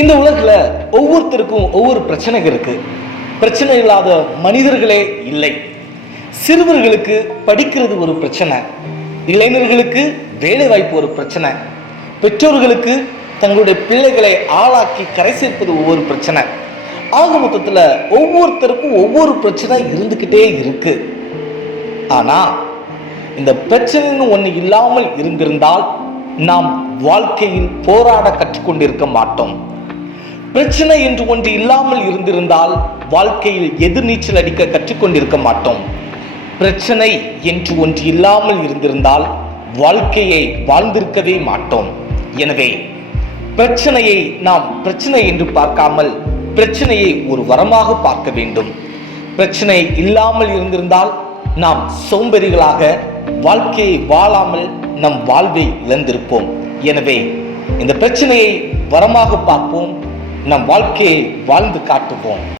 இந்த உலகில் ஒவ்வொருத்தருக்கும் ஒவ்வொரு பிரச்சனை இருக்கு. பிரச்சனை இல்லாத மனிதர்களே இல்லை. சிறுவர்களுக்கு படிக்கிறது ஒரு பிரச்சனை. இளைஞர்களுக்கு வேலை வாய்ப்பு ஒரு பிரச்சனை. பெற்றோர்களுக்கு தங்களுடைய பிள்ளைகளை ஆளாக்கி கரை சேர்ப்பது ஒவ்வொரு பிரச்சனை. ஆக மொத்தத்தில் ஒவ்வொருத்தருக்கும் ஒவ்வொரு பிரச்சனை இருந்துக்கிட்டே இருக்கு. ஆனால் இந்த பிரச்சனைன்னு ஒன்று இல்லாமல் இருந்திருந்தால் நாம் வாழ்க்கையில் போராட கற்றுக்கொண்டிருக்க மாட்டோம். பிரச்சனை என்று ஒன்று இல்லாமல் இருந்திருந்தால் வாழ்க்கையில் எதிர்நீச்சல் அடிக்க கற்றுக்கொண்டிருக்க மாட்டோம். பிரச்சனை என்று ஒன்று இல்லாமல் இருந்திருந்தால் வாழ்க்கையை வாழ்ந்திருக்கவே மாட்டோம். எனவே பிரச்சனையை நாம் பிரச்சனை என்று பார்க்காமல் பிரச்சனையை ஒரு வரமாக பார்க்க வேண்டும். பிரச்சனை இல்லாமல் இருந்திருந்தால் நாம் சோம்பேறிகளாக வாழ்க்கையை வாழாமல் நம் வாழ்வை இழந்திருப்போம். எனவே இந்த பிரச்சனையை வரமாக பார்ப்போம். நம் வாழ்க்கையை வாழ்ந்து காட்டுவோம்.